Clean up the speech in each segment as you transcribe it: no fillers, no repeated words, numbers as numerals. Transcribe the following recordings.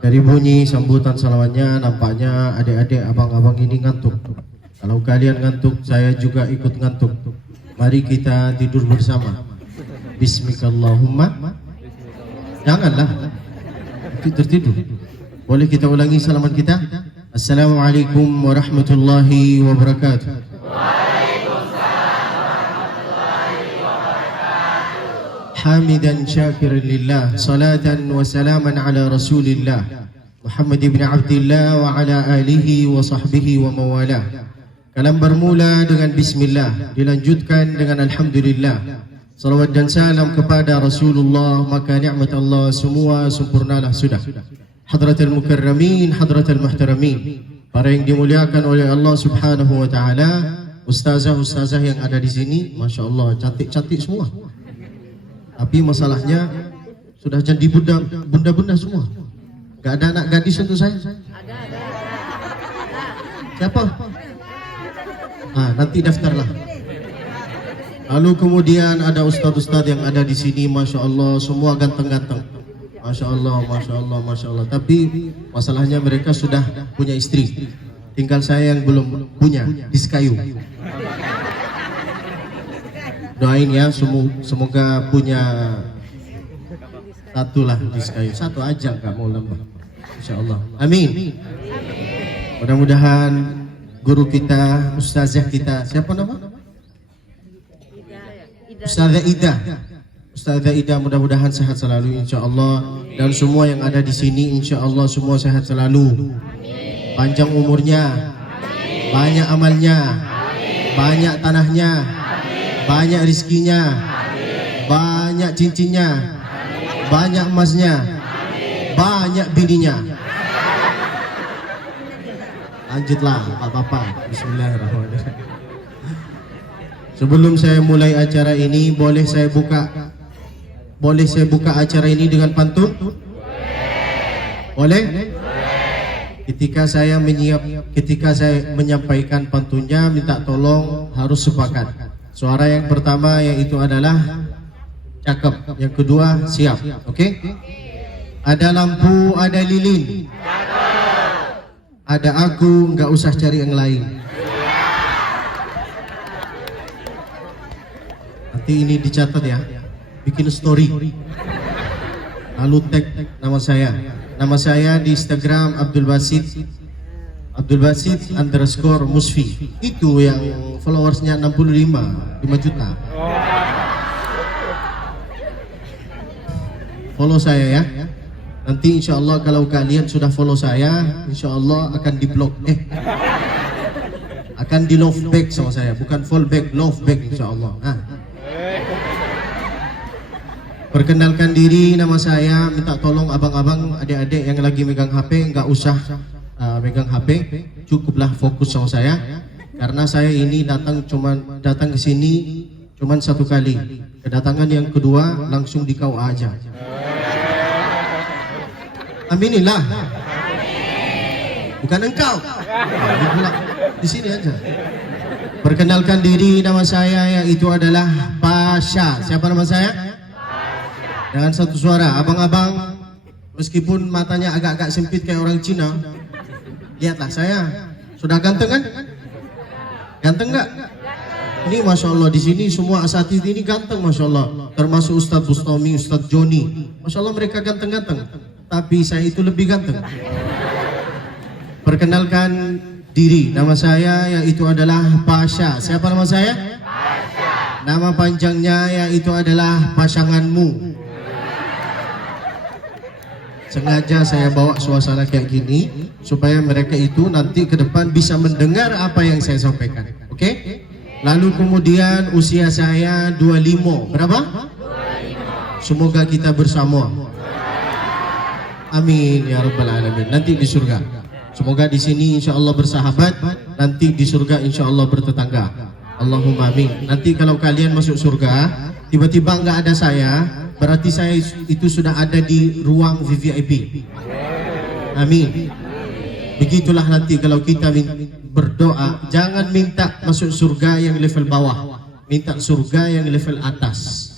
Dari bunyi sambutan salawatnya nampaknya adik-adik abang-abang ini ngantuk. Kalau kalian ngantuk, saya juga ikut ngantuk. Mari kita tidur bersama. Bismillahirrahmanirrahim. Janganlah tertidur. Boleh kita ulangi salaman kita? Assalamualaikum warahmatullahi wabarakatuh. Hamidan syakiran lillah, salatan wa salaman ala rasulillah Muhammad ibn Abdillah wa ala alihi wa sahbihi wa mawalah. Kalam bermula dengan bismillah, dilanjutkan dengan alhamdulillah. Salawat dan salam kepada Rasulullah, maka nikmat Allah semua sempurnalah sudah. Hadratul mukarramin, hadratul muhtaramin, para yang dimuliakan oleh Allah subhanahu wa ta'ala. Ustazah-ustazah yang ada di sini, Masya Allah, cantik-cantik semua. Tapi masalahnya sudah jadi bunda-bunda semua. Gak ada anak gadis untuk saya. Siapa? Nanti daftarlah. Lalu kemudian ada ustaz-ustaz yang ada di sini, Masya Allah, semua ganteng-ganteng. Masya Allah, Masya Allah, Masya Allah. Tapi masalahnya mereka sudah punya istri. Tinggal saya yang belum punya, diskayu. Doain ya, semoga punya satu lah diskayu. Satu aja, gak mau lembah. Insya Allah. Amin. Mudah-mudahan guru kita, ustazah kita, siapa nama? Ustazah Ida. Ustazah Ida mudah-mudahan sehat selalu insya Allah. Dan semua yang ada di sini insya Allah semua sehat selalu. Panjang umurnya, banyak amalnya, banyak tanahnya, banyak rizkinya, banyak cincinnya, banyak emasnya, banyak bininya. Lanjutlah Bapak-bapak. Bismillahirrahmanirrahim. Sebelum saya mulai acara ini, boleh saya buka acara ini dengan pantun? Boleh? Ketika saya menyampaikan pantunnya, minta tolong harus sepakat. Suara yang pertama yaitu adalah cakep, yang kedua siap. Oke? Ada lampu, ada lilin, ada aku, nggak usah cari yang lain. Nanti ini dicatat ya, bikin story, lalu tag nama saya. Nama saya di Instagram Abdul Basit _Musfi. Itu yang followersnya 5 juta. Follow saya ya. Nanti insya Allah kalau kalian sudah follow saya, insya Allah akan di blog. Akan di love back sama saya, bukan follow back, love back insya Allah. Perkenalkan diri, nama saya. Minta tolong abang-abang, adik-adik yang lagi megang HP, nggak usah megang HP, cukuplah fokus sama saya. Karena saya ini datang ke sini cuman satu kali. Kedatangan yang kedua langsung di kau aja. Aminilah. Bukan engkau. Di sini aja. Perkenalkan diri, nama saya yaitu adalah Pasha. Siapa nama saya? Dengan satu suara, abang-abang, meskipun matanya agak-agak sempit kayak orang Cina, lihatlah saya, sudah ganteng kan? Ganteng nggak? Ini Masya Allah, di sini semua asatidz ini ganteng Masya Allah. Termasuk Ustadz Bustami, Ustadz Joni, Masya Allah mereka ganteng-ganteng. Tapi saya itu lebih ganteng. Perkenalkan diri, nama saya yaitu adalah Pasha. Siapa nama saya? Pasha. Nama panjangnya yaitu adalah pasanganmu. Sengaja saya bawa suasana kayak gini supaya mereka itu nanti ke depan bisa mendengar apa yang saya sampaikan. Oke? Lalu kemudian usia saya 25. Berapa? 25. Semoga kita bersama. Amin ya rabbal alamin. Nanti di surga. Semoga di sini insya Allah bersahabat, nanti di surga insya Allah bertetangga. Allahumma amin. Nanti kalau kalian masuk surga, tiba-tiba nggak ada saya, berarti saya itu sudah ada di ruang VVIP. Amin. Begitulah nanti kalau kita berdoa, jangan minta masuk surga yang level bawah, minta surga yang level atas.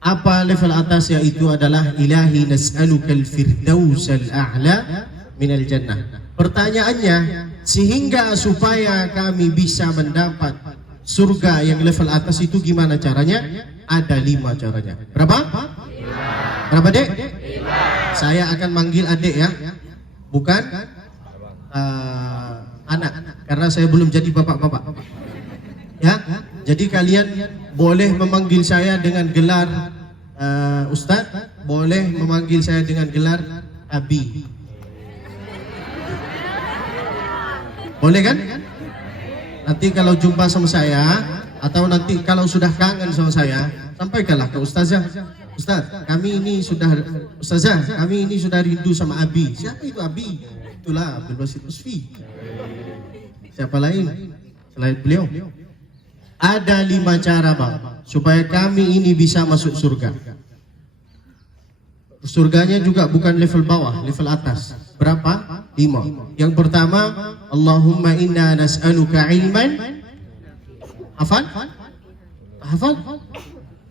Apa level atas, yaitu adalah ilahi nas'alukal firdausal a'la minal jannah. Pertanyaannya, sehingga supaya kami bisa mendapat surga yang level atas itu gimana caranya? Ada 5 caranya. Berapa? 5. Berapa, Dek? 5. Saya akan manggil adik ya, bukan anak, karena saya belum jadi bapak-bapak. Ya, jadi kalian boleh memanggil saya dengan gelar Ustadz, boleh memanggil saya dengan gelar Abi. Boleh kan? Nanti kalau jumpa sama saya, atau nanti kalau sudah kangen sama saya, sampaikanlah ke Ustazah. Ustaz, kami ini sudah, Ustazah, kami ini sudah rindu sama Abi. Siapa itu Abi? Itulah Abdul Basit Usfi. Siapa lain selain beliau? Ada 5 cara, Bang, supaya kami ini bisa masuk surga. Surganya juga bukan level bawah, level atas. Berapa? 5. Yang pertama, Allahumma inna nas'aluka ilman. Hafal? Hafal?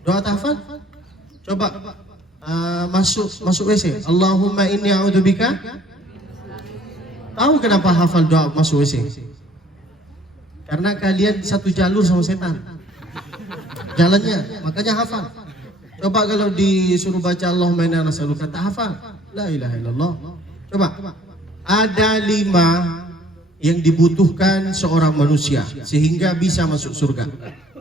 Doa hafal? Coba masuk WC. Allahumma inni a'udzubika. Tahu kenapa hafal doa masuk WC? Karena kalian satu jalur sama setan jalannya, makanya hafal. Coba kalau disuruh baca Allahumma inna nas'aluka, tak hafal. La ilaha illallah. Coba, ada 5 yang dibutuhkan seorang manusia sehingga bisa masuk surga.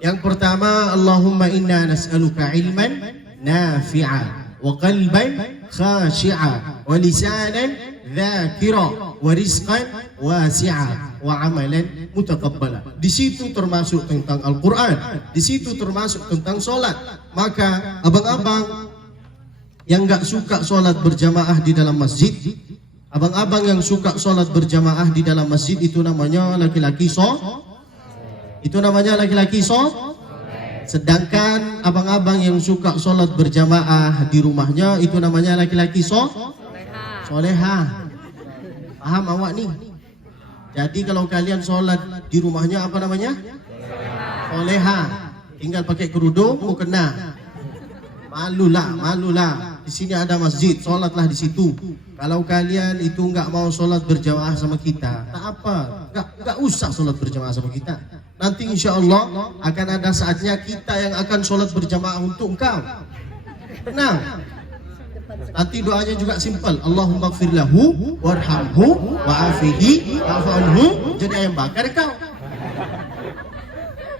Yang pertama, Allahumma inna nas'aluka ilman nafi'a wa qalban khashi'a wa lisanan dzakira wa rizqan wasi'a wa amalan mutaqabbala. Di situ termasuk tentang Al-Quran, di situ termasuk tentang sholat. Maka abang-abang yang nggak suka sholat berjamaah di dalam masjid, abang-abang yang suka sholat berjamaah di dalam masjid itu namanya laki-laki itu namanya laki-laki sedangkan abang-abang yang suka sholat berjamaah di rumahnya itu namanya laki-laki soleha. Paham awak nih? Jadi kalau kalian sholat di rumahnya apa namanya? Soleha. Tinggal pakai kerudung, mau kena. Malulah. Di sini ada masjid, sholatlah di situ. Kalau kalian itu nggak mau sholat berjamaah sama kita, tak apa, nggak usah sholat berjamaah sama kita. Nanti insya Allah akan ada saatnya kita yang akan sholat berjamaah untuk engkau. Tenang. Nanti doanya juga simpel. Allahumma gfir lahu warhamhu wa'afihi wa'afanhu. Jadi ayam bakar kau.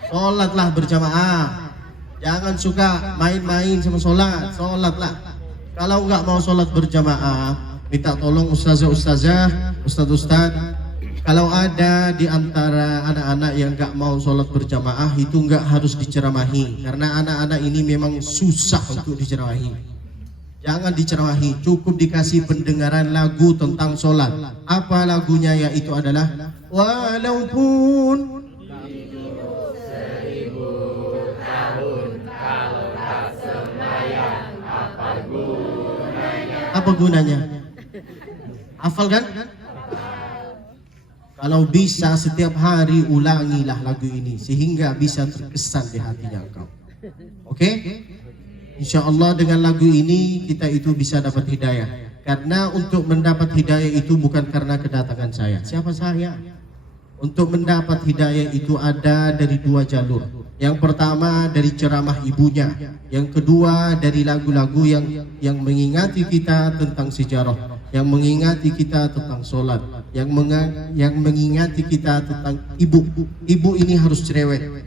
Sholatlah berjamaah. Jangan suka main-main sama sholat. Sholatlah. Kalau nggak mau sholat berjamaah, minta tolong ustazah-ustazah, ustaz-ustaz. Kalau ada di antara anak-anak yang nggak mau sholat berjamaah, itu nggak harus diceramahi. Karena anak-anak ini memang susah untuk diceramahi. Jangan diceramahi, cukup dikasih pendengaran lagu tentang sholat. Apa lagunya? Yaitu adalah walaupun 1000 tahun kalau tak sembahyang, apa gunanya? Hafal kan? Kalau bisa setiap hari ulangilah lagu ini sehingga bisa terkesan di hatinya engkau. Oke? Insya Allah dengan lagu ini kita itu bisa dapat hidayah. Karena untuk mendapat hidayah itu bukan karena kedatangan saya. Siapa saya? Untuk mendapat hidayah itu ada dari 2 jalur. Yang pertama dari ceramah ibunya. Yang kedua dari lagu-lagu yang mengingati kita tentang sejarah, yang mengingati kita tentang sholat, yang mengingati kita tentang ibu. Ibu ini harus cerewet.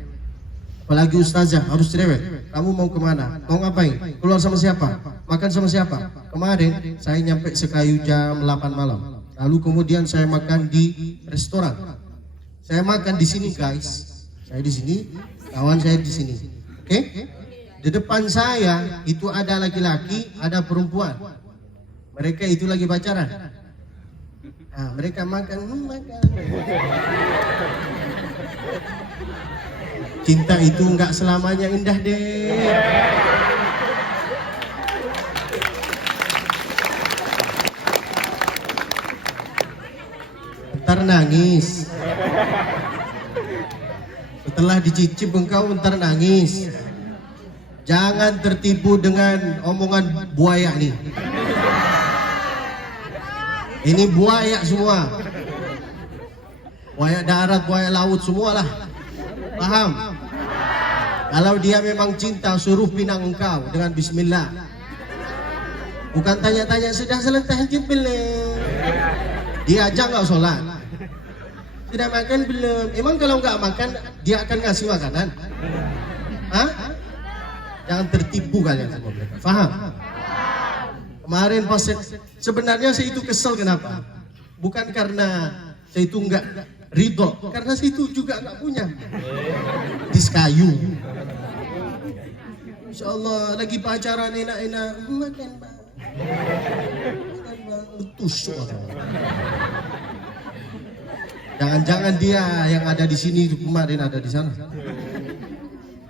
Apalagi ustazah harus cerewet. Kamu mau kemana? Mau ngapain? Keluar sama siapa? Makan sama siapa? Kemarin saya nyampe Sekayu jam 8 malam. Lalu kemudian saya makan di restoran. Saya makan di sini guys. Saya di sini, kawan saya di sini. Oke? Di depan saya itu ada laki-laki, ada perempuan. Mereka itu lagi pacaran. Nah, mereka makan. Cinta itu enggak selamanya indah deh. Ntar nangis. Setelah dicicip engkau ntar nangis. Jangan tertipu dengan omongan buaya nih. Ini buaya semua. Buaya darat, buaya laut semualah. Paham? Kalau dia memang cinta, suruh pinang engkau dengan bismillah. Bukan tanya-tanya sudah selesai belum. Dia aja nggak sholat. Sudah makan belum? Emang kalau nggak makan dia akan ngasih makanan? Hah? Jangan tertipu kalian sama mereka. Faham? Kemarin pas sebenarnya saya itu kesel kenapa? Bukan karena saya itu nggak ridho, karena saya itu juga nggak punya dis kayu. Insya Allah lagi pacaran enak-enak makan bang, tusuk. Jangan-jangan dia yang ada di sini kemarin ada di sana.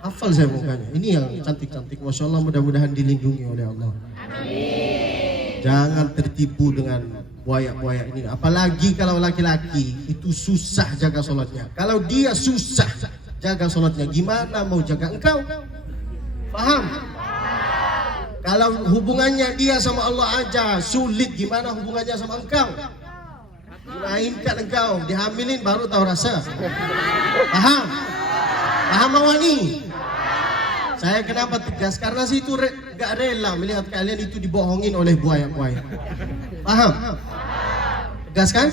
Hafal saya mukanya. Ini yang cantik-cantik, masya Allah, mudah-mudahan dilindungi oleh Allah. Jangan tertipu dengan buaya-buaya ini. Apalagi kalau laki-laki itu susah jaga sholatnya. Kalau dia susah jaga sholatnya, gimana mau jaga engkau? Paham? Kalau hubungannya dia sama Allah aja sulit, gimana hubungannya sama engkau? Mainkan engkau, dihamilin baru tahu rasa. Paham? Paham awani? Saya kenapa tegas? Karena situ gak rela melihat kalian itu dibohongin oleh buaya-buaya. Paham? Tegas kan?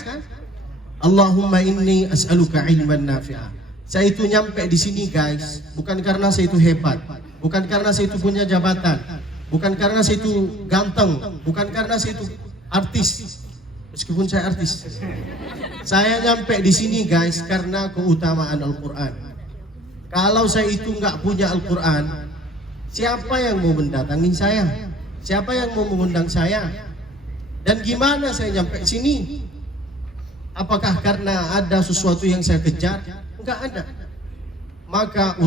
Allahumma inni as'aluka ilman nafi'ah. Saya itu nyampe di sini guys, bukan karena saya itu hebat, bukan karena saya itu punya jabatan, bukan karena saya itu ganteng, bukan karena saya itu artis. Meskipun saya artis. Saya nyampe di sini guys karena keutamaan Al-Quran. Kalau saya itu nggak punya Al-Quran, siapa yang mau mendatangi saya? Siapa yang mau mengundang saya? Dan gimana saya nyampe sini? Apakah karena ada sesuatu yang saya kejar? Enggak ada. Maka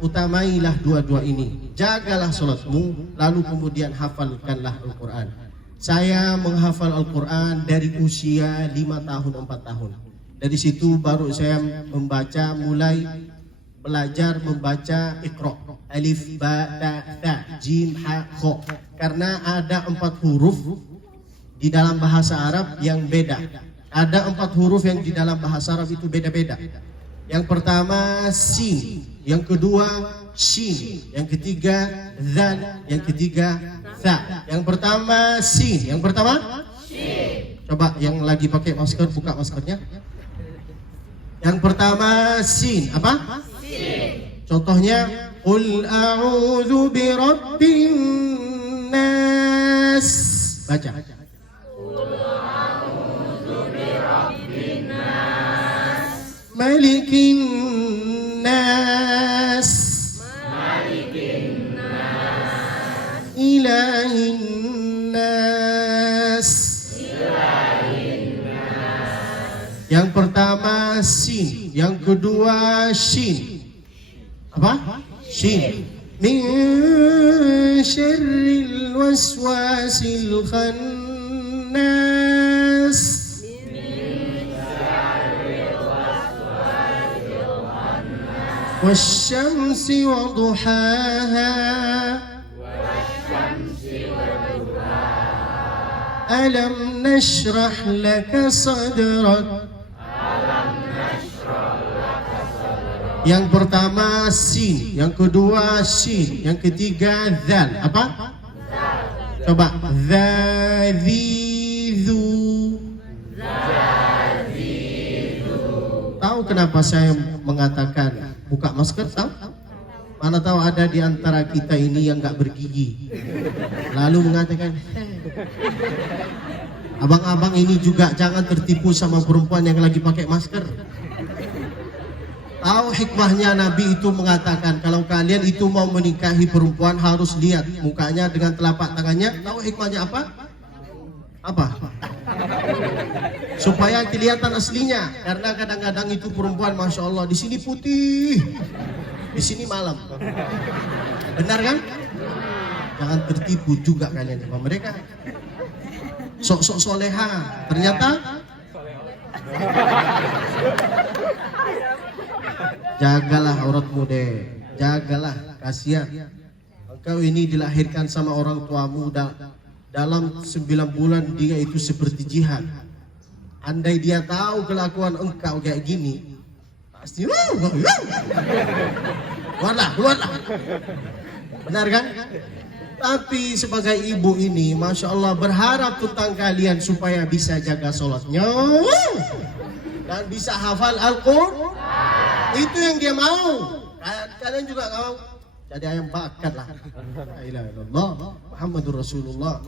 utamailah dua-dua ini. Jagalah sholatmu, lalu kemudian hafalkanlah Al-Quran. Saya menghafal Al-Quran dari usia 5 tahun, 4 tahun. Dari situ baru saya membaca, mulai belajar membaca Iqra, alif, ba, ta, jim, ha, kho. Karena ada 4 huruf di dalam bahasa Arab yang beda. Ada 4 huruf yang di dalam bahasa Arab itu beda-beda. Yang pertama sin, yang kedua shin, yang ketiga dzal, yang ketiga tha. Yang pertama sin, yang pertama shin. Coba yang lagi pakai masker buka maskernya. Yang pertama sin, apa? Contohnya qul a'udzu birabbin nas. Baca. Qul a'udzu birabbin nas, malikin nas, ilahin nas. Yang pertama sin, yang kedua shin. Apa? Shin. Min syarril waswasil khannas. Wasyamsi wa duhaha. Alam nashrah laka sadrak. Yang pertama sin, yang kedua shin, yang ketiga dzal. Apa? Coba dzadzu. Tahu kenapa saya mengatakan buka masker? Tahu? Mana tahu ada di antara kita ini yang nggak bergigi, lalu mengatakan abang-abang ini juga jangan tertipu sama perempuan yang lagi pakai masker. Tahu hikmahnya Nabi itu mengatakan kalau kalian itu mau menikahi perempuan harus lihat mukanya dengan telapak tangannya. Tahu hikmahnya apa? Apa? Supaya kelihatan aslinya. Karena kadang-kadang itu perempuan masya Allah di sini putih, di sini malam. Benar kan? Jangan tertipu juga kalian sama mereka. Sok-sok soleha, ternyata jagalah auratmu deh, jagalah, kasihan. Kau ini dilahirkan sama orang tuamu dalam 9 bulan dia itu seperti jihad. Andai dia tahu kelakuan engkau kayak gini, pasti keluarlah. Benar kan? Tapi sebagai ibu ini, Masya Allah, berharap tentang kalian supaya bisa jaga sholatnya dan bisa hafal Al-Quran. Itu yang dia mau. Kalian juga mau jadi ayam bakar lah. La ilaha illallah Muhammadur Rasulullah.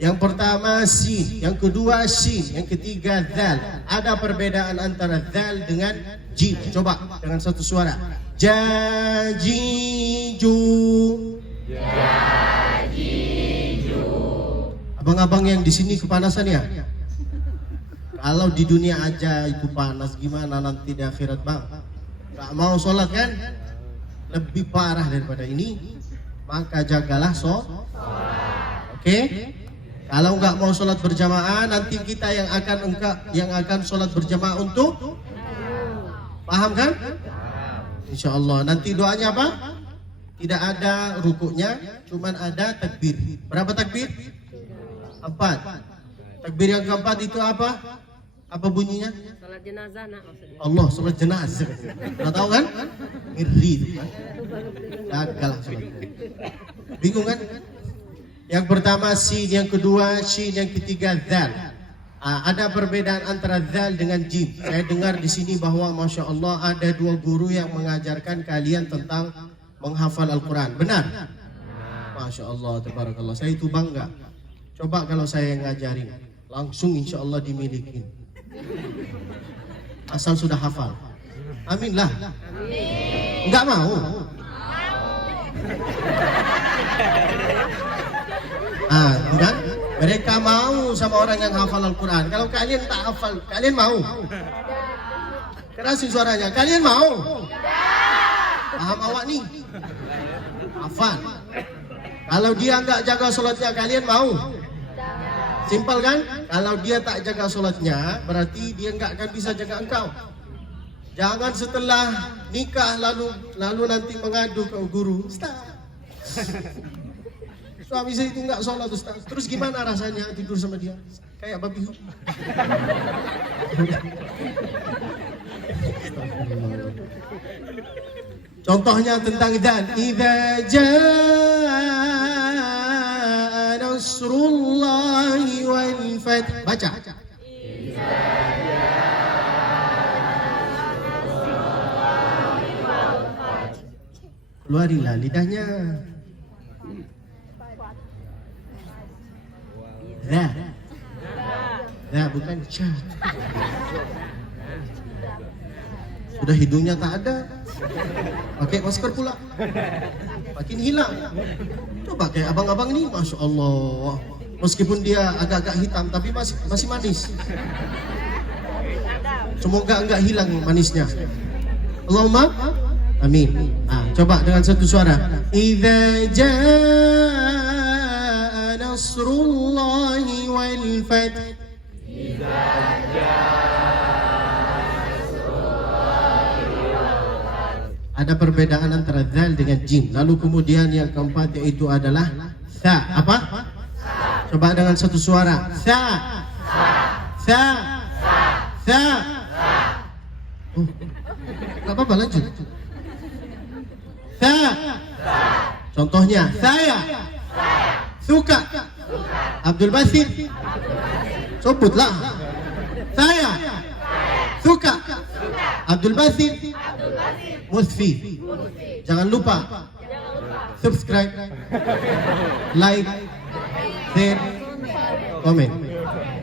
Yang pertama sin, yang kedua sin, yang ketiga dzal. Ada perbedaan antara dzal dengan jim. Coba dengan satu suara. Jajiju. Abang-abang yang di sini kepanasan ya? Kalau di dunia aja itu panas, gimana nanti di akhirat bang? Gak mau sholat kan? Lebih parah daripada ini. Maka jagalah sholat. Oke? Kalau nggak mau sholat berjamaah, nanti kita yang akan sholat berjamaah untuk paham kan? Insya Allah. Nanti doanya apa? Tidak ada rukuknya, cuman ada takbir. Berapa takbir? 4. Takbir yang keempat itu apa? Apa bunyinya? Salat jenazah nak maksudnya. Allah, salat jenazah. Nggak tahu kan? Ngeri itu kan? Gagal salat. Bingung kan? Yang pertama sin, yang kedua shin, yang ketiga dzal. Ada perbedaan antara dzal dengan jim. Saya dengar di sini bahwa Masya Allah ada 2 guru yang mengajarkan kalian tentang menghafal Al-Quran. Benar? Masya Allah, tabarakallah. Saya itu bangga. Coba kalau saya yang ngajarin, langsung insya Allah dimilikin. Asal sudah hafal. Amin lah. Enggak mau? Kan? Mereka mau sama orang yang hafal Al-Quran. Kalau kalian tak hafal, kalian mau? Kerasin suaranya. Kalian mau? Paham awak nih? Hafal. Kalau dia enggak jaga sholatnya, kalian mau? Simpel kan? Kalau dia tak jaga sholatnya, berarti dia enggak akan bisa jaga engkau. Jangan setelah nikah lalu nanti mengadu ke guru. Ustaz, suami saya itu enggak sholat Ustaz. Terus gimana rasanya tidur sama dia? Kayak babi. Contohnya tentang dzal. Idza jaa nasrullahi wal fath. Baca. Keluarilah lidahnya. Bukan cha. Sudah hidungnya tak ada. Pakai masker pula. Makin hilang. Coba kayak abang-abang ini, Masya Allah. Meskipun dia agak-agak hitam, tapi masih manis. Semoga enggak hilang manisnya. Allahumma amin. Coba dengan satu suara. Idza jaa nasrullahi wal fath. Ada perbedaan antara dzal dengan jim. Lalu kemudian yang keempat yaitu adalah tha. Apa? Coba dengan satu suara. Tha. Oh, gak apa-apa, lanjut. Tha. Contohnya, saya suka Abdul Basit. Sebutlah. Saya suka Abdul Basit Musfi. Jangan lupa subscribe, like, share, komen.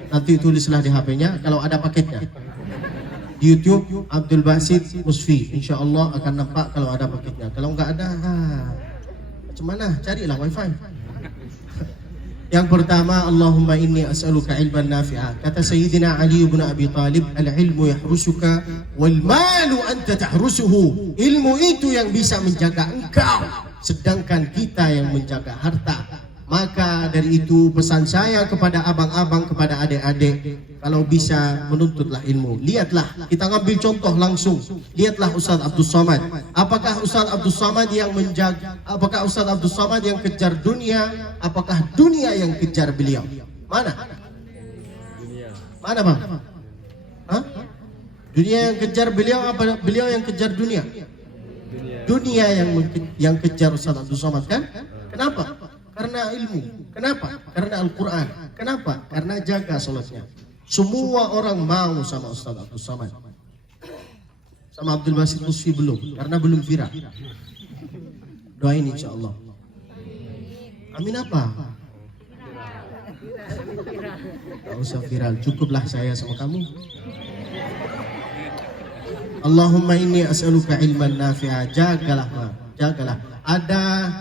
Nanti tulislah di HP-nya kalau ada paketnya. Di YouTube Abdul Basit Musfi, insya Allah akan nampak kalau ada paketnya. Kalau nggak ada, macam mana? Carilah wifi. Yang pertama, Allahumma inni as'aluka ilman nafi'a. Kata Sayyidina Ali bin Abi Talib, al-ilmu yahrusuka wal malu anta tahrusuhu. Ilmu itu yang bisa menjaga engkau, sedangkan kita yang menjaga harta. Maka dari itu pesan saya kepada abang-abang, kepada adik-adik, kalau bisa menuntutlah ilmu. Lihatlah, kita ngambil contoh langsung. Lihatlah Ustaz Abdul Somad. Apakah Ustaz Abdul Somad yang menjaga, apakah Ustaz Abdul Somad yang kejar dunia, apakah dunia yang kejar beliau? Mana? Mana bang? Hah? Dunia yang kejar beliau, apa beliau yang kejar dunia? Dunia yang kejar Ustaz Abdul Somad kan? Kenapa? Karena ilmu. Kenapa? Karena Al-Quran. Kenapa? Karena jaga sholatnya. Semua orang mau sama Ustaz Abdul Somad. Sama Abdul Basit Lutfi belum, karena belum viral. Doain insya Allah. Amin apa? Gak usah viral, cukuplah saya sama kamu. Allahumma inni as'aluka ilman nafi'a. Jagalah, jagalah. Ada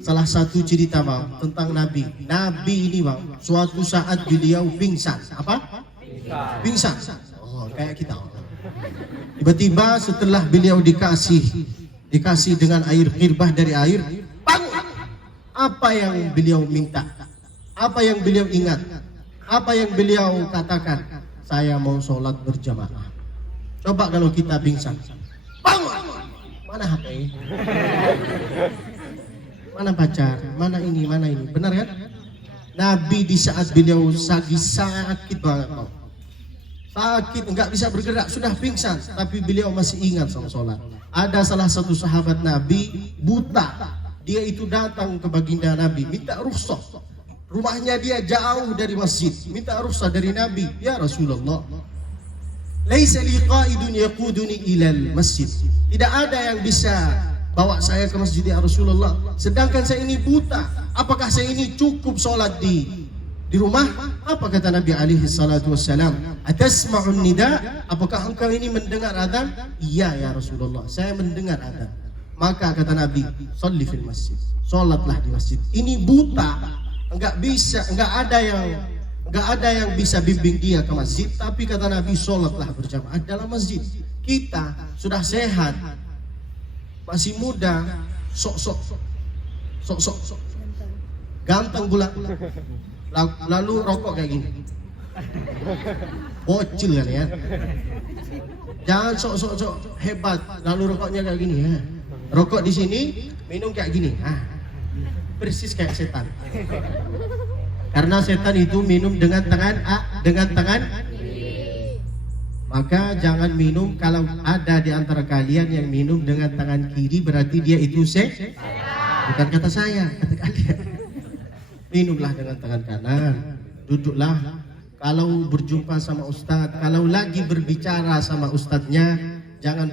salah satu cerita bang tentang Nabi. Nabi ini bang, suatu saat beliau pingsan. Apa? Pingsan. Oh, kayak kita. Tiba-tiba setelah beliau dikasih dengan air khirbah dari air, bangun. Apa yang beliau minta? Apa yang beliau ingat? Apa yang beliau katakan? Saya mau sholat berjamaah. Coba kalau kita pingsan, bangun. Mana HP? Mana pacar, mana ini, benar kan? Nabi di saat beliau sakit banget, sakit, nggak bisa bergerak, sudah pingsan, tapi beliau masih ingat sama sholat. Ada salah satu sahabat Nabi buta, dia itu datang ke baginda Nabi, minta rukhsah. Rumahnya dia jauh dari masjid, minta rukhsah dari Nabi, ya Rasulullah, laisa li qaidun yaquduni ilal masjid. Tidak ada yang bisa bawa saya ke masjid ya Rasulullah, sedangkan saya ini buta. Apakah saya ini cukup sholat di rumah? Apa kata Nabi alaihi salatu wassalam? Atasma'un nida? Apakah engkau ini mendengar azan? Iya ya Rasulullah, saya mendengar azan. Maka kata Nabi, sholli fil masjid, sholatlah di masjid. Ini buta, enggak ada yang bisa bimbing dia ke masjid, tapi kata Nabi, sholatlah berjamaah dalam masjid. Kita sudah sehat, masih muda, sok ganteng pula, lalu rokok kayak gini, bocil kan ya. Jangan sok hebat, lalu rokoknya kayak gini ya. Rokok di sini, minum kayak gini, persis kayak setan. Karena setan itu minum dengan tangan maka jangan minum. Kalau ada di antara kalian yang minum dengan tangan kiri, berarti dia itu bukan kata saya, kata kalian. Minumlah dengan tangan kanan, duduklah. Kalau berjumpa sama ustadz, kalau lagi berbicara sama ustadznya, jangan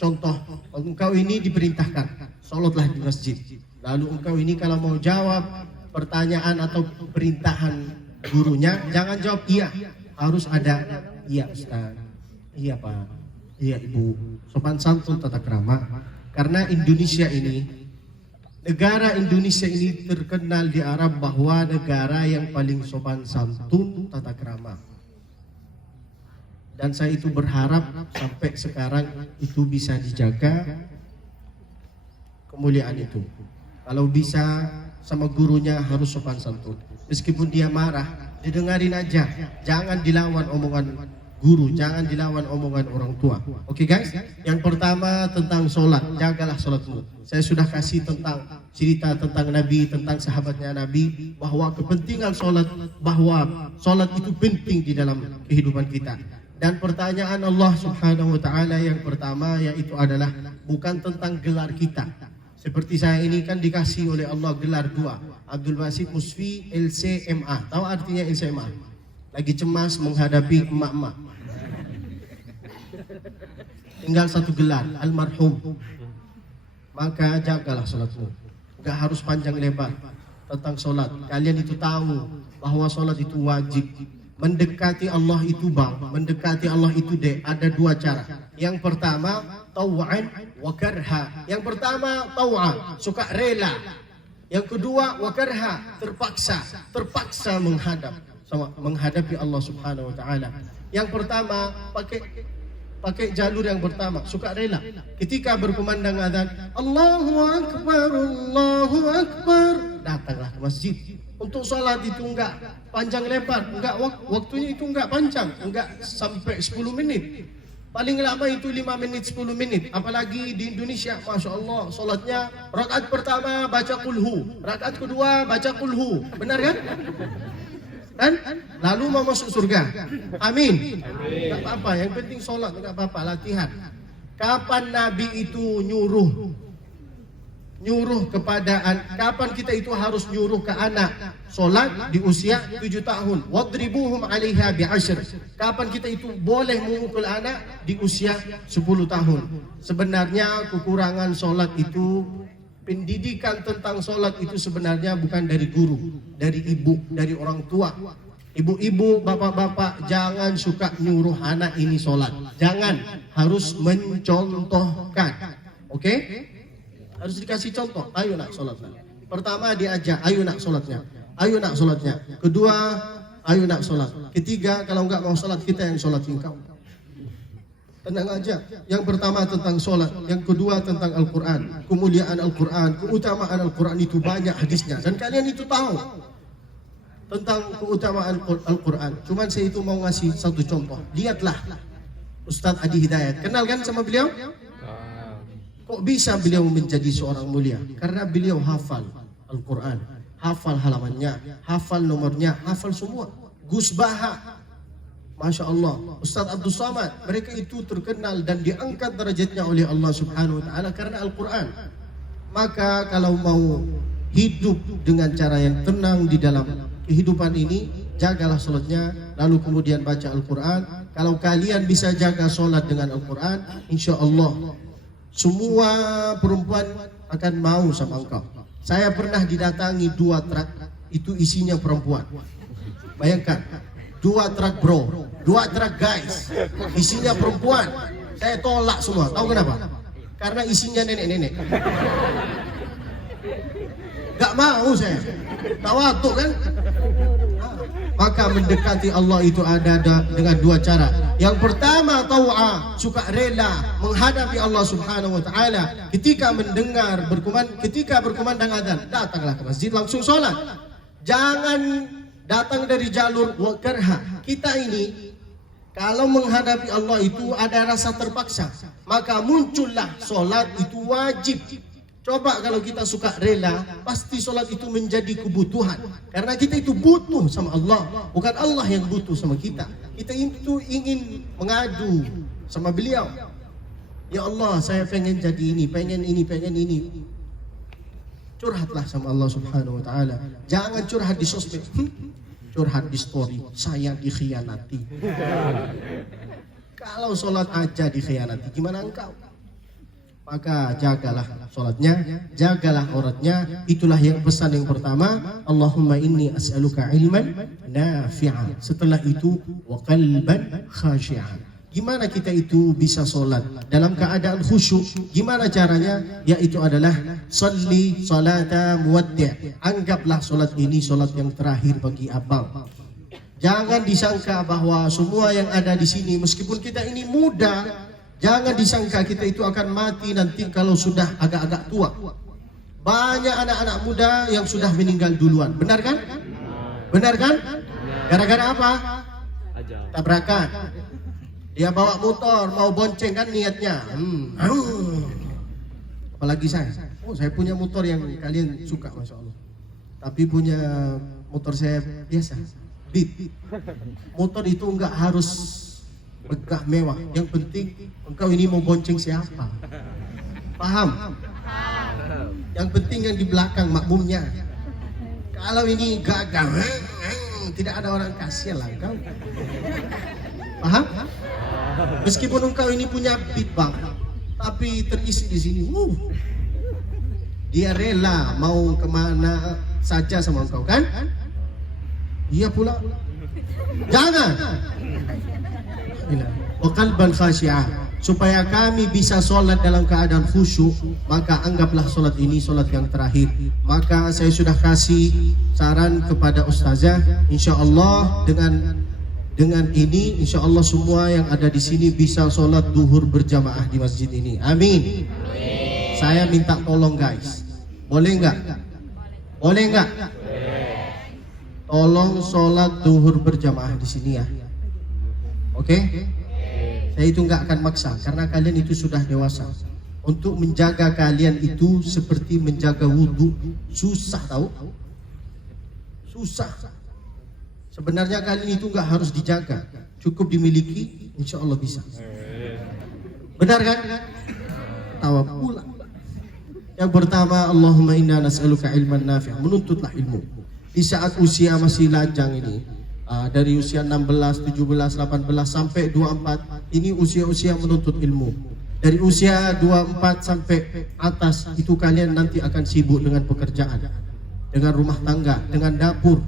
contoh, engkau ini diperintahkan sholatlah di masjid. Lalu engkau ini kalau mau jawab pertanyaan atau perintahan gurunya, jangan jawab iya, harus ada iya Ustaz, iya Pak, iya Ibu, sopan santun, tata krama. Karena negara Indonesia ini terkenal di Arab bahwa negara yang paling sopan santun, tata krama. Dan saya itu berharap sampai sekarang itu bisa dijaga kemuliaan itu. Kalau bisa sama gurunya harus sopan santun. Meskipun dia marah, didengarin aja. Jangan dilawan omongan guru, jangan dilawan omongan orang tua. Oke guys, yang pertama tentang sholat, jagalah sholatmu. Saya sudah kasih tentang cerita tentang Nabi, tentang sahabatnya Nabi, bahwa kepentingan sholat, bahwa sholat itu penting di dalam kehidupan kita. Dan pertanyaan Allah Subhanahu wa Ta'ala yang pertama yaitu adalah bukan tentang gelar kita. Seperti saya ini kan dikasih oleh Allah gelar 2, Abdul Basit Musfi LCMA. Tahu artinya LCMA? Lagi cemas menghadapi emak-emak. Tinggal satu gelar, almarhum. Maka jagalah sholatmu. Gak harus panjang lebar tentang sholat. Kalian itu tahu bahwa sholat itu wajib. Mendekati Allah itu mendekati Allah itu ada 2 cara. Yang pertama taw'an wa karha. Yang pertama taw'an, suka rela. Yang kedua wa karha, terpaksa menghadapi Allah Subhanahu wa Ta'ala. Yang pertama pakai pakai jalur yang pertama, suka rela. Ketika berkumandang azan, Allahu Akbar, Allahu Akbar, datanglah ke masjid. Untuk sholat itu enggak panjang lebar, enggak waktunya itu enggak panjang, enggak sampai 10 menit. Paling lama itu 5 menit, 10 menit. Apalagi di Indonesia, Masya Allah, sholatnya rakaat pertama baca kulhu, rakaat kedua baca kulhu. Benar kan? Dan lalu mau masuk surga. Amin. Enggak apa-apa, yang penting sholat, enggak apa-apa, latihan. Kapan Nabi itu nyuruh kepada, kapan kita itu harus nyuruh ke anak sholat di usia 7 tahun. Wadribuhum 'alaiha bi'ashr. Kapan kita itu boleh memukul anak di usia 10 tahun. Sebenarnya kekurangan sholat itu, pendidikan tentang sholat itu sebenarnya bukan dari guru, dari ibu, dari orang tua. Ibu-ibu, bapak-bapak, jangan suka nyuruh anak ini sholat. Jangan, harus mencontohkan. Oke? Harus dikasih contoh. Ayo nak sholatnya. Pertama diajak, ayo nak sholatnya. Ayo nak sholatnya. Kedua, ayo nak sholat. Ketiga, kalau enggak mau sholat, kita yang sholatin kau. Tenang aja. Yang pertama tentang sholat, yang kedua tentang Al-Quran. Kemuliaan Al-Quran, keutamaan Al-Quran itu banyak hadisnya. Dan kalian itu tahu tentang keutamaan Al-Quran. Cuman saya itu mau ngasih satu contoh. Lihatlah Ustadz Adi Hidayat. Kenal kan sama beliau? Kok bisa beliau menjadi seorang mulia? Karena beliau hafal Al-Quran, hafal halamannya, hafal nomornya, hafal semua. Gus Baha, Masya Allah, Ustadz Abdul Samad, mereka itu terkenal dan diangkat derajatnya oleh Allah Subhanahu Wa Taala karena Al-Quran. Maka kalau mau hidup dengan cara yang tenang di dalam kehidupan ini, jagalah sholatnya, lalu kemudian baca Al-Quran. Kalau kalian bisa jaga sholat dengan Al-Quran, insya Allah semua perempuan akan mau sama engkau. Saya pernah didatangi 2 truk, itu isinya perempuan. Bayangkan, 2 truk bro, 2 truk guys, isinya perempuan. Saya tolak semua, tahu kenapa? Karena isinya nenek-nenek. Gak mau saya, tawaduk kan? Maka mendekati Allah itu ada dengan 2 cara. Yang pertama tau'ah, suka rela menghadapi Allah Subhanahu Wa Taala. Ketika mendengar ketika berkumandang azan, datanglah ke masjid langsung sholat. Jangan datang dari jalur wakarha. Kita ini kalau menghadapi Allah itu ada rasa terpaksa, maka muncullah sholat itu wajib. Coba kalau kita suka rela, pasti sholat itu menjadi kebutuhan. Karena kita itu butuh sama Allah, bukan Allah yang butuh sama kita. Kita itu ingin mengadu sama beliau. Ya Allah, saya pengen jadi ini, pengen ini, pengen ini. Curhatlah sama Allah Subhanahu Wa Taala. Jangan curhat di sosmed, curhat di story. Saya dikhianati. Kalau sholat aja dikhianati, gimana engkau? Maka jagalah sholatnya, jagalah auratnya. Itulah yang pesan yang pertama. Allahumma inni as'aluka ilman nafi'an. Setelah itu wa qalban khashi'an. Gimana kita itu bisa sholat dalam keadaan khusyuk? Gimana caranya? Yaitu adalah salli salata muwaddi'. Anggaplah sholat ini sholat yang terakhir bagi abang. Jangan disangka bahwa semua yang ada di sini, meskipun kita ini muda, jangan disangka kita itu akan mati nanti kalau sudah agak-agak tua. Banyak anak-anak muda yang sudah meninggal duluan. Benar kan? Benar kan? Gara-gara apa? Tabrakan. Dia bawa motor, mau bonceng kan niatnya. Apalagi saya. Oh, saya punya motor yang kalian suka, Masya Allah. Tapi punya motor saya biasa, Beat. Motor itu enggak harus megah mewah, yang penting engkau ini mau bonceng siapa. Paham? Yang penting yang di belakang makmumnya. Kalau ini gagal, tidak ada orang kasihan lah engkau. Paham? Meskipun engkau ini punya beat bang, tapi terisi di sini, dia rela mau kemana saja sama engkau kan? Dia pula jangan. Wa qalban khashi'an. Supaya kami bisa sholat dalam keadaan khusyuk, maka anggaplah sholat ini sholat yang terakhir. Maka saya sudah kasih saran kepada ustazah, insya Allah dengan Dengan ini insya Allah semua yang ada di sini bisa sholat duhur berjamaah di masjid ini. Amin. Saya minta tolong guys, boleh nggak? Boleh nggak? Tolong sholat duhur berjamaah di sini ya. Oke? Saya itu nggak akan maksa karena kalian itu sudah dewasa. Untuk menjaga kalian itu seperti menjaga wudhu, susah tahu? Susah. Sebenarnya kalian itu nggak harus dijaga, cukup dimiliki, insya Allah bisa. Benar kan? Tawa pula. Yang pertama, Allahumma inna nas'aluka ilman nafi', menuntutlah ilmu. Di saat usia masih lajang ini, dari usia 16, 17, 18 sampai 24, ini usia-usia menuntut ilmu. Dari usia 24 sampai atas itu kalian nanti akan sibuk dengan pekerjaan, dengan rumah tangga, dengan dapur.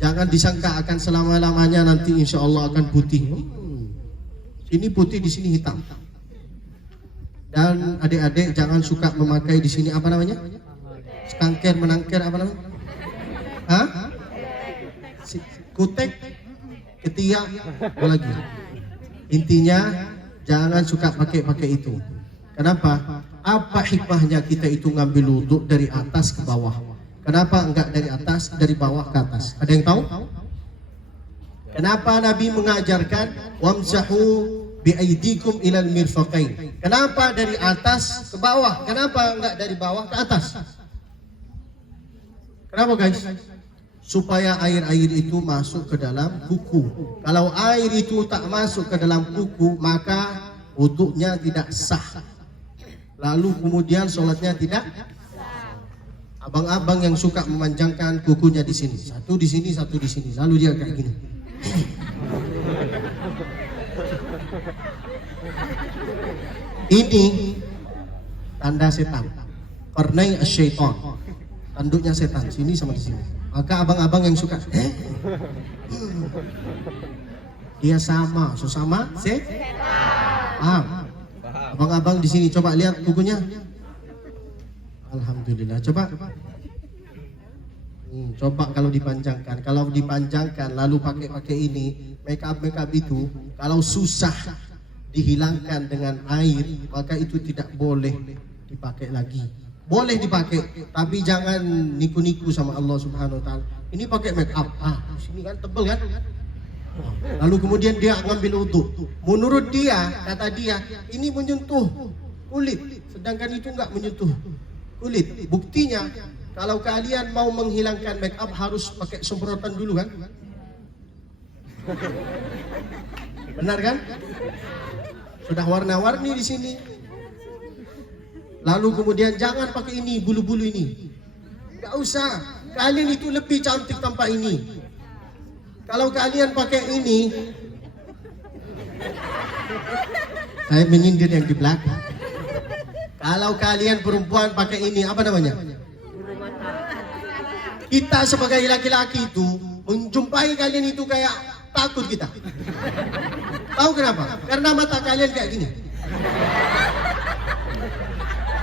Jangan disangka akan selama-lamanya nanti insya Allah akan putih. Ini putih, di sini hitam. Dan adik-adik jangan suka memakai di sini apa namanya? Skangker, menangker, apa namanya? Hah? Kutek, ketiak, apa lagi? Intinya jangan suka pakai itu. Kenapa? Apa hikmahnya kita itu ngambil wudhu dari atas ke bawah? Kenapa enggak dari atas, dari bawah ke atas? Ada yang tahu? Kenapa Nabi mengajarkan wamsahu biaidikum ilal mirfaqain? Kenapa dari atas ke bawah? Kenapa enggak dari bawah ke atas? Kenapa guys? Supaya air-air itu masuk ke dalam kuku. Kalau air itu tak masuk ke dalam kuku, maka wudhunya tidak sah. Lalu kemudian sholatnya tidak. Abang-abang yang suka memanjangkan kukunya di sini, satu di sini, satu di sini, lalu dia kayak gini. Ini tanda setan, qarnai asyaiton, tanduknya setan, sini sama di sini. Maka abang-abang yang suka, dia sama, sesama setan. Abang-abang di sini coba lihat kukunya. Alhamdulillah. Coba kalau dipanjangkan lalu pakai ini make up itu, kalau susah dihilangkan dengan air, maka itu tidak boleh dipakai lagi. Boleh dipakai, tapi jangan niku-niku sama Allah Subhanahu wa taala. Ini pakai make up, sini kan tebel kan? Lalu kemudian dia ngambil wudhu. Menurut dia, kata dia, ini menyentuh kulit, sedangkan itu enggak menyentuh kulit. Buktinya kalau kalian mau menghilangkan make up harus pakai semprotan dulu kan? Benar kan? Sudah warna-warni di sini. Lalu kemudian jangan pakai ini, bulu-bulu ini. Enggak usah. Kalian itu lebih cantik tanpa ini. Kalau kalian pakai ini, saya menyindir yang di belakang. Kalau kalian perempuan pakai ini, apa namanya? Kita sebagai laki-laki itu menjumpai kalian itu kayak takut kita. Tahu kenapa? Karena mata kalian kayak gini.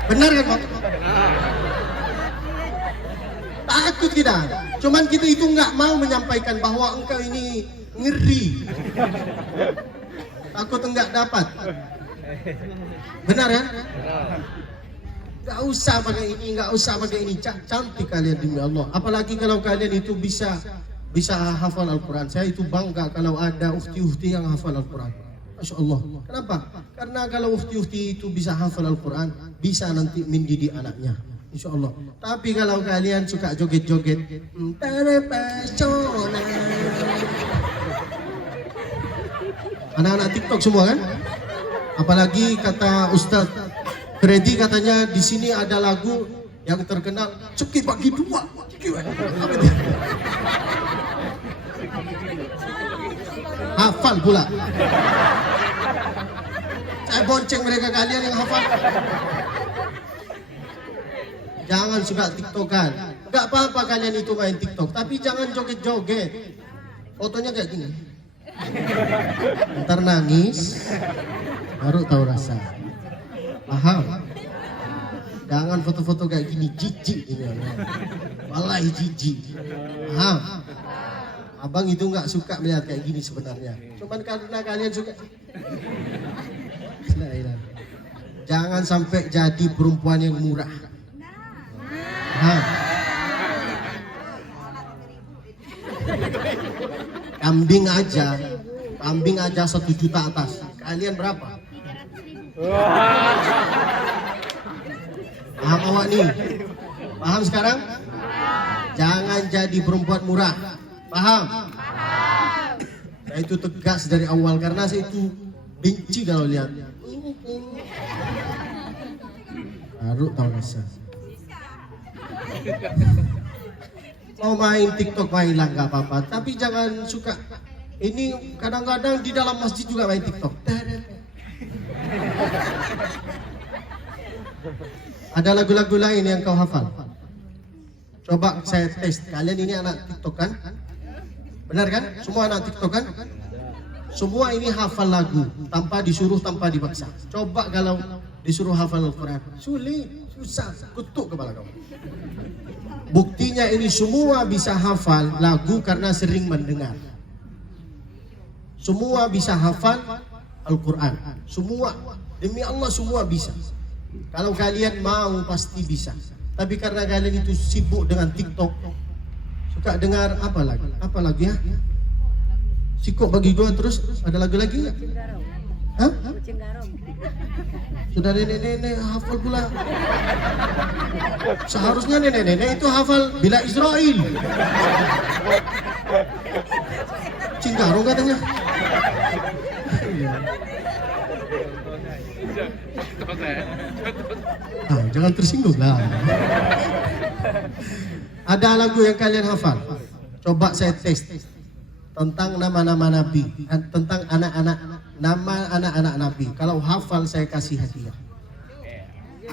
Benar kan Pak? Takut kita. Cuman kita itu nggak mau menyampaikan bahwa engkau ini ngeri. Takut enggak dapat. Benar ya? Gak usah pakai ini, gak usah pakai ini. Cantik kalian demi Allah. Apalagi kalau kalian itu bisa hafal Al-Quran. Saya itu bangga kalau ada ukhti-ukhti yang hafal Al-Quran. Masya Allah. Kenapa? Karena kalau ukhti-ukhti itu bisa hafal Al-Quran, bisa nanti mendidik anaknya. Insya Allah. Tapi kalau kalian suka joget-joget, anak-anak TikTok semua kan? Apalagi kata Ustadz Freddy, katanya di sini ada lagu yang terkenal, ceki bagi dua. Hafal pula. Saya bonceng mereka kalian yang hafal. Jangan suka TikTokan. Enggak apa-apa kalian itu main TikTok, tapi jangan joget-joget. Fotonya kayak gini. Ntar nangis, baru tahu rasa. Paham? Jangan foto-foto kayak gini, jijik ini. Wallahi jijik. Paham? Abang itu nggak suka melihat kayak gini sebenarnya. Cuman karena kalian suka. Jangan sampai jadi perempuan yang murah. Nah. Kambing aja 1 juta atas. Kalian berapa? Paham awak nih? Paham sekarang? Jangan jadi perempuan murah. Paham? Saya itu tegas dari awal karena saya itu benci kalau lihat. Baru tahu rasa. Mau main TikTok mainlah nggak apa-apa, tapi jangan suka. Ini kadang-kadang di dalam masjid juga main TikTok. Ada lagu-lagu lain yang kau hafal? Coba saya tes. Kalian ini anak TikTok kan? Benar kan? Semua anak TikTok kan? Semua ini hafal lagu tanpa disuruh, tanpa dipaksa. Coba kalau disuruh hafal Al-Quran, sulit, susah, kutuk kepala kamu. Buktinya ini semua bisa hafal lagu karena sering mendengar. Semua bisa hafal Al-Quran. Semua, demi Allah semua bisa. Kalau kalian mau pasti bisa. Tapi karena kalian itu sibuk dengan TikTok, suka dengar apa lagu ya? Sikok bagi dua terus ada lagu lagi nggak? Hah? Sudah nenek-nenek hafal pula. Seharusnya nenek-nenek itu hafal bila Israel. Cingkarong katanya. Jangan tersinggung lah. Ada lagu yang kalian hafal? Coba saya tes tentang nama-nama Nabi, tentang nama anak-anak Nabi. Kalau hafal saya kasih hadiah.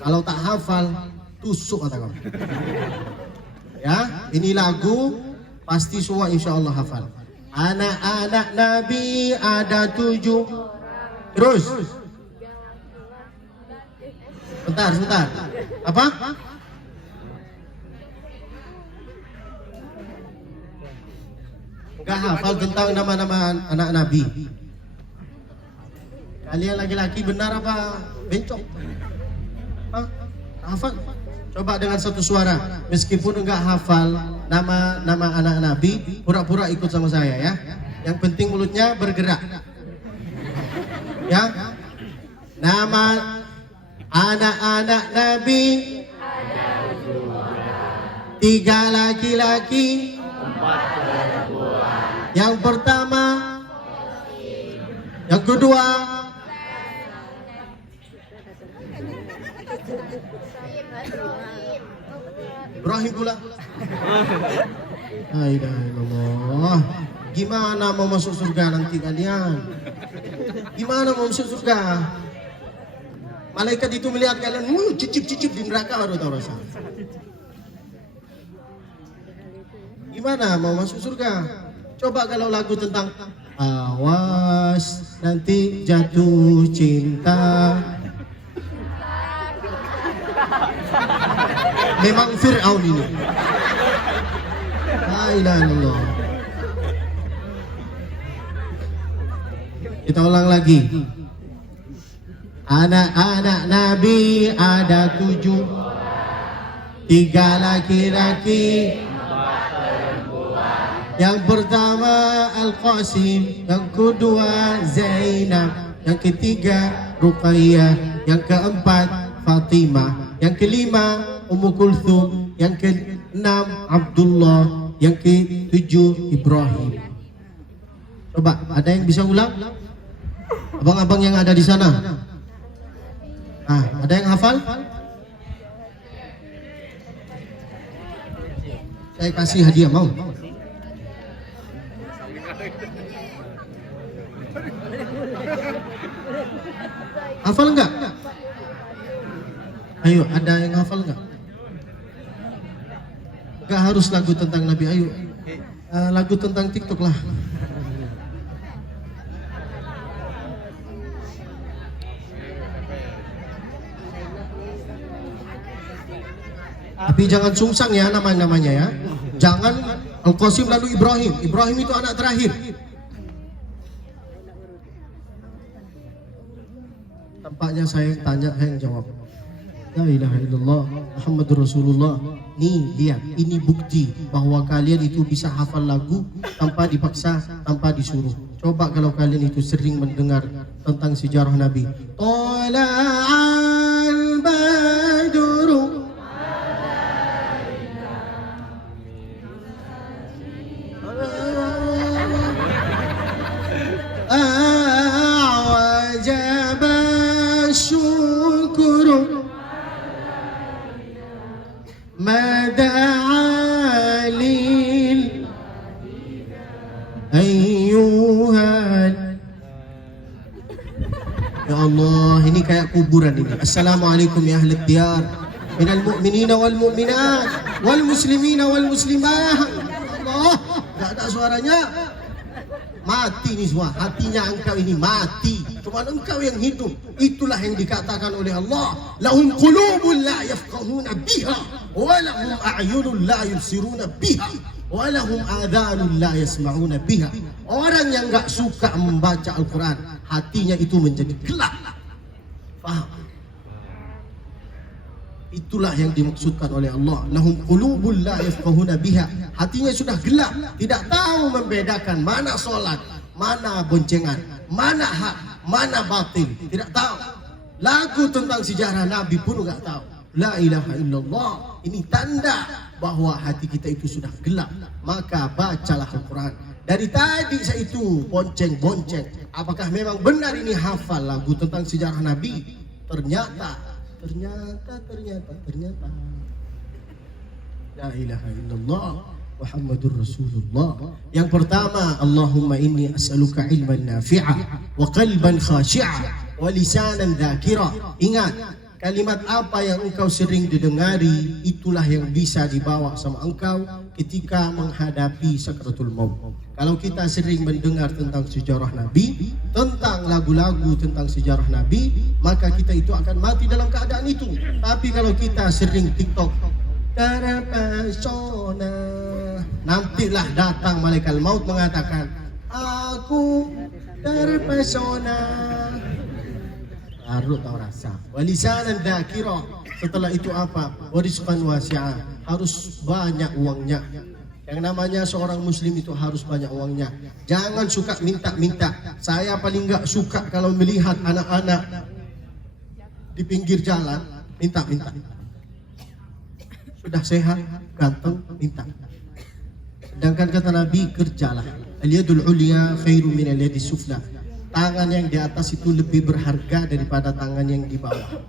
Kalau tak hafal tusuk kata kamu. Ya, ini lagu pasti semua insya Allah hafal. Anak-anak Nabi ada 7. Terus. Sebentar. Apa? Enggak hafal tentang nama-nama anak Nabi. Kalian laki-laki benar apa bencong? Hafal? Coba dengan satu suara. Meskipun enggak hafal nama anak Nabi, pura-pura ikut sama saya ya. Yang penting mulutnya bergerak. Ya. Nama anak-anak Nabi 3 laki-laki, 4 perempuan. Yang pertama, yang kedua, Ibrahim pula. La ilaha illallah. Gimana mau masuk surga nanti kalian? Gimana mau masuk surga? Malaikat itu melihat kalian cicip-cicip di neraka baru tahu rasa. Gimana mau masuk surga? Coba kalau lagu tentang awas nanti jatuh cinta. Memang Fir'aun ini. La ilaha illallah. Kita ulang lagi. Anak-anak Nabi ada 7, 3 laki-laki, 4 perempuan. Yang pertama Al-Qasim, yang kedua Zainab, yang ketiga Ruqayyah, yang keempat Fatimah, yang kelima Ummu Kulthum, yang keenam Abdullah, yang ketujuh Ibrahim. Coba ada yang bisa ulang? Abang-abang yang ada di sana. Ada yang hafal? Saya kasih hadiah, mau? Hafal enggak? Ayo, ada yang hafal enggak? Enggak harus lagu tentang Nabi, ayo. Lagu tentang TikTok lah. Tapi jangan sungsang ya namanya ya. Jangan Al-Qasim lalu Ibrahim. Ibrahim itu anak terakhir. Tampaknya saya yang tanya, saya yang jawab. La ilaha illallah Muhammadur Rasulullah. Nih lihat, ini bukti bahwa kalian itu bisa hafal lagu tanpa dipaksa, tanpa disuruh. Coba kalau kalian itu sering mendengar tentang sejarah Nabi. Tala'al badru a'wajaba syukru mada'alil ayyuhan. Ya Allah, ini kayak kuburan ini. Assalamualaikum ya ahli diyar minal mu'minina wal mu'minat wal muslimina wal muslimat. Allah, gak ada suaranya. Mati nih semua, hatinya engkau ini mati. Cuma engkau yang hidup. Itulah yang dikatakan oleh Allah. Lahum qulubun la yafqahuna biha wa lahum a'yunun la yubsiruna biha wa lahum adhanun la yasma'una biha. Orang yang enggak suka membaca Al-Quran, hatinya itu menjadi gelap. Faham? Itulah yang dimaksudkan oleh Allah. Lahum qulubun la yafqahuna biha. Hatinya sudah gelap, tidak tahu membedakan mana solat, mana boncengan, mana hak, mana batil, tidak tahu. Lagu tentang sejarah Nabi pun enggak tahu. La ilaha illallah. Ini tanda bahwa hati kita itu sudah gelap. Maka bacalah Al-Quran. Dari tadi saya itu bonceng-bonceng. Apakah memang benar ini hafal lagu tentang sejarah Nabi? Ternyata. La ilaha illallah Muhammadur Rasulullah. Yang pertama, Allahumma inni as'aluka ilman nafi'a wa qalban khashi'a wa lisanan dzakira. Ingat, kalimat apa yang engkau sering didengari, itulah yang bisa dibawa sama engkau ketika menghadapi sakratul maut. Kalau kita sering mendengar tentang sejarah Nabi, tentang lagu-lagu tentang sejarah Nabi, maka kita itu akan mati dalam keadaan itu. Tapi kalau kita sering TikTok, terpesona, nantilah datang malaikat maut mengatakan, aku terpesona. Harus tahu rasa. Walisanan dzakira. Setelah itu apa? Warizqan wasi'a. Harus banyak uangnya. Yang namanya seorang muslim itu harus banyak uangnya. Jangan suka minta-minta. Saya paling enggak suka kalau melihat anak-anak di pinggir jalan minta-minta. Sudah sehat, ganteng, minta. Sedangkan kata Nabi, kerjalah. Al-yadul ulya khairu min al-yadis sufla. Tangan yang di atas itu lebih berharga daripada tangan yang di bawah.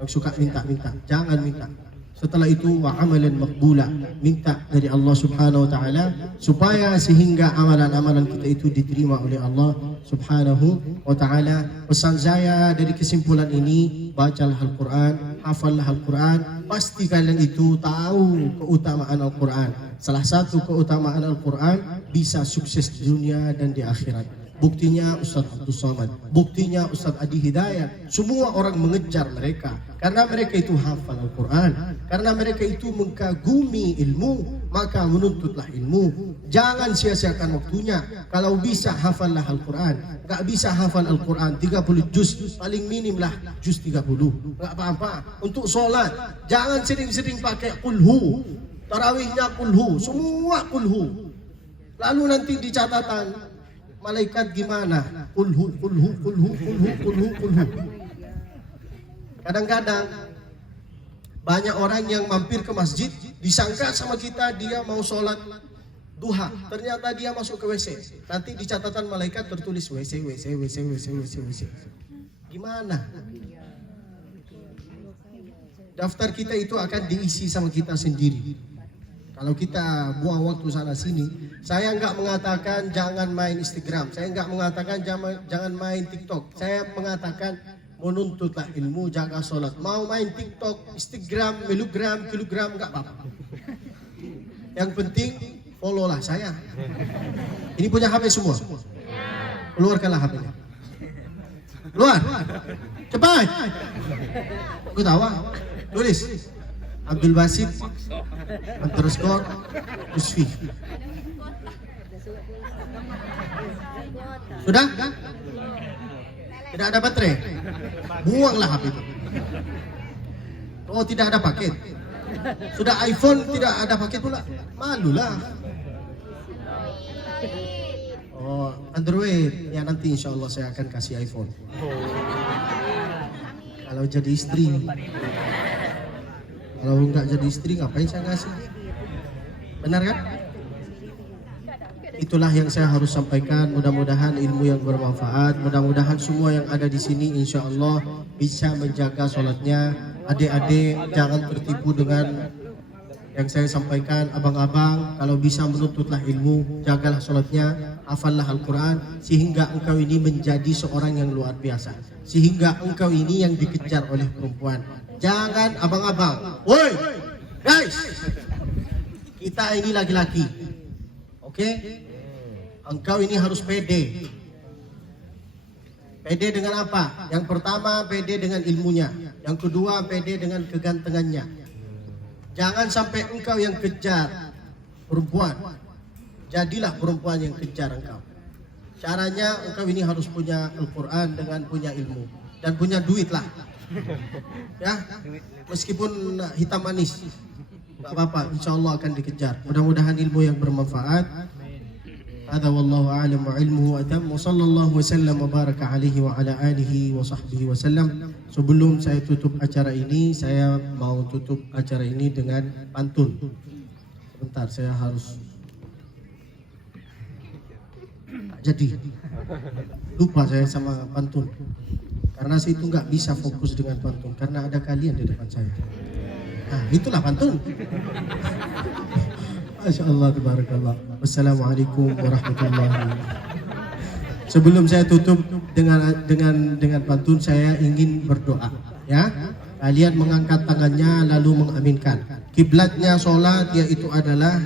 Yang suka minta-minta, jangan minta. Setelah itu wa amalan maqbula, minta dari Allah Subhanahu wa taala supaya sehingga amalan-amalan kita itu diterima oleh Allah Subhanahu wa taala. Pesan saya dari kesimpulan ini, bacalah Al-Qur'an, hafallah Al-Qur'an, pasti kalian itu tahu keutamaan Al-Qur'an. Salah satu keutamaan Al-Qur'an bisa sukses di dunia dan di akhirat. Buktinya Ustaz Abdul Somad, buktinya Ustaz Adi Hidayat. Semua orang mengejar mereka karena mereka itu hafal Al-Quran, karena mereka itu mengagumi ilmu, maka menuntutlah ilmu. Jangan sia-siakan waktunya. Kalau bisa hafallah Al-Quran. Gak bisa hafal Al-Quran 30 juz, paling minim lah juz 30. Gak apa-apa. Untuk sholat jangan sering-sering pakai kulhu. Tarawihnya kulhu, semua kulhu. Lalu nanti di catatan malaikat gimana? Kulhu. Kadang-kadang banyak orang yang mampir ke masjid, disangka sama kita dia mau sholat duha, ternyata dia masuk ke WC. Nanti di catatan malaikat tertulis WC. Gimana? Daftar kita itu akan diisi sama kita sendiri. Kalau kita buang waktu sana sini, saya enggak mengatakan jangan main Instagram, saya enggak mengatakan jangan main TikTok. Saya mengatakan menuntutlah ilmu, jaga sholat. Mau main TikTok, Instagram, kilogram enggak apa-apa. Yang penting follow lah saya. Ini punya HP semua. Keluarkanlah HP-nya. Keluar. Cepat. Kau tahu? Tulis. Abdul Basit underscore Usfi. Sudah? Tidak ada baterai? Buanglah HP itu. Oh, tidak ada paket. Sudah iPhone tidak ada paket pula. Malulah. Oh, Android. Ya nanti insya Allah saya akan kasih iPhone. Kalau jadi istri. Kalau enggak jadi istri ngapain saya ngasih? Benar kan? Itulah yang saya harus sampaikan. Mudah-mudahan ilmu yang bermanfaat. Mudah-mudahan semua yang ada di sini insya Allah bisa menjaga sholatnya. Adik-adik jangan tertipu dengan yang saya sampaikan. Abang-abang kalau bisa menuntutlah ilmu, jagalah sholatnya, hafallah Al-Quran, sehingga engkau ini menjadi seorang yang luar biasa, sehingga engkau ini yang dikejar oleh perempuan. Jangan abang-abang, woi guys, kita ini laki-laki, oke? Engkau ini harus pede. Pede dengan apa? Yang pertama pede dengan ilmunya. Yang kedua pede dengan kegantengannya. Jangan sampai engkau yang kejar perempuan. Jadilah perempuan yang kejar engkau. Caranya engkau ini harus punya Al-Quran dengan punya ilmu. Dan punya duit lah. Ya, meskipun hitam manis, gak apa-apa, insya Allah akan dikejar. Mudah-mudahan ilmu yang bermanfaat. Hadza wallahu a'lam wa ilmuhu atam. Sallallahu wasallam wa baraka alaihi wa ala alihi wa sahbihi wasallam. Sebelum saya tutup acara ini, saya mau tutup acara ini dengan pantun. Sebentar, saya harus jadi lupa saya sama pantun. Karena saya itu nggak bisa fokus dengan pantun karena ada kalian di depan saya. Nah, itulah pantun. Masya Allah, tabarakallah. Wassalamualaikum warahmatullahi wabarakatuh. Sebelum saya tutup dengan pantun, saya ingin berdoa. Ya, kalian mengangkat tangannya lalu mengaminkan. Kiblatnya sholat yaitu adalah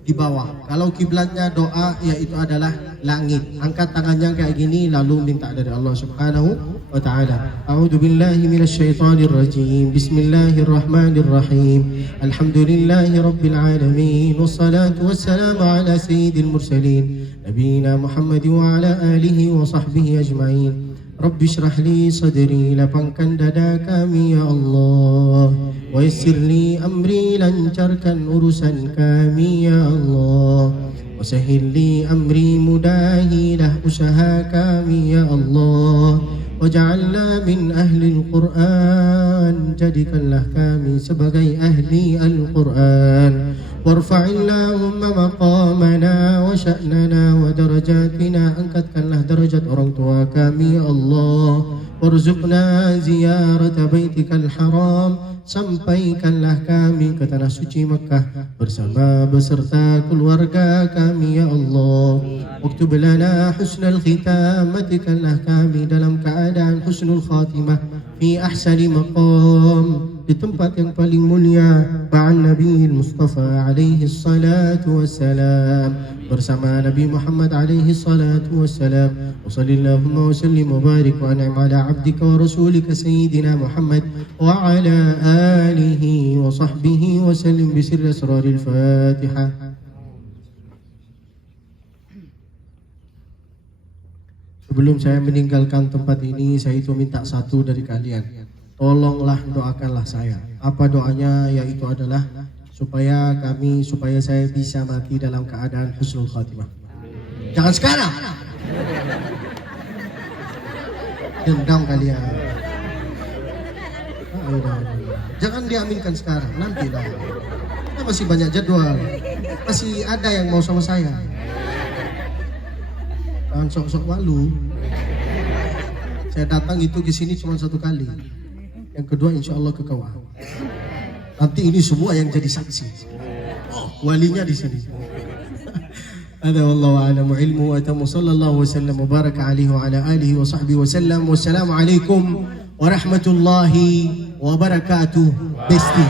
di bawah. Kalau kiblatnya doa yaitu adalah langit. Angkat tangannya kayak gini lalu minta dari Allah Subhanahu wa ta'ala. A'udzu billahi minasy syaithanir rajim. Bismillahirrahmanirrahim. Alhamdulillahi rabbil alamin. Wassalatu wassalamu ala sayyidil mursalin nabiyina Muhammad wa ala alihi wa sahbihi ajma'in. Rabbi shrah li sadri, lapangkan dada kami ya Allah. Wa yassir li amri, lancarkan urusan kami ya Allah. Wa sahhil li amri, mudahilah usaha kami ya Allah. Waj'alna min ahli al-Quran, jadikanlah kami sebagai ahli Al-Quran. Warfa'illahumma maqamana wa sya'nana wa darajatina, angkatkanlah derajat orang tua kami ya Allah. Warzuqna ziyarata baitikal haram, sampaikanlah kami ke tanah suci Makkah bersama beserta keluarga kami ya Allah. Uktub lana husnal khitam, matikanlah kami dalam keadaan husnul khatimah fi ahsani maqam, di tempat yang paling mulia ba'an Nabi Mustafa alaihi salatu wassalam, bersama Nabi Muhammad alaihi salatu wassalam. Wa sallallahu wa sallim wa barik wa an'am ala abdika wa rasulika sayyidina Muhammad wa ala alihi wa sahbihi wa sallim bi sirri asraril Fatihah. Sebelum saya meninggalkan tempat ini, saya itu minta satu dari kalian. Tolonglah doakanlah saya. Apa doanya? Yaitu adalah supaya saya bisa mati dalam keadaan husnul khatimah. Jangan sekarang. Dendam kalian. Jangan diaminkan sekarang, nantilah. Kita masih banyak jadwal. Masih ada yang mau sama saya. Jangan sok-sok malu. Saya datang itu ke sini cuma satu kali. Yang kedua insya Allah ke Kawah. Nanti ini semua yang jadi saksi. Oh, walinya di sini. Hadza wallahu a'lam wa ilmuhu atam. Sallallahu wasallam wa baraka alaihi wa ala alihi wa sahbihi wasallam. Wassalamu alaikum warahmatullahi wabarakatuh. Besti.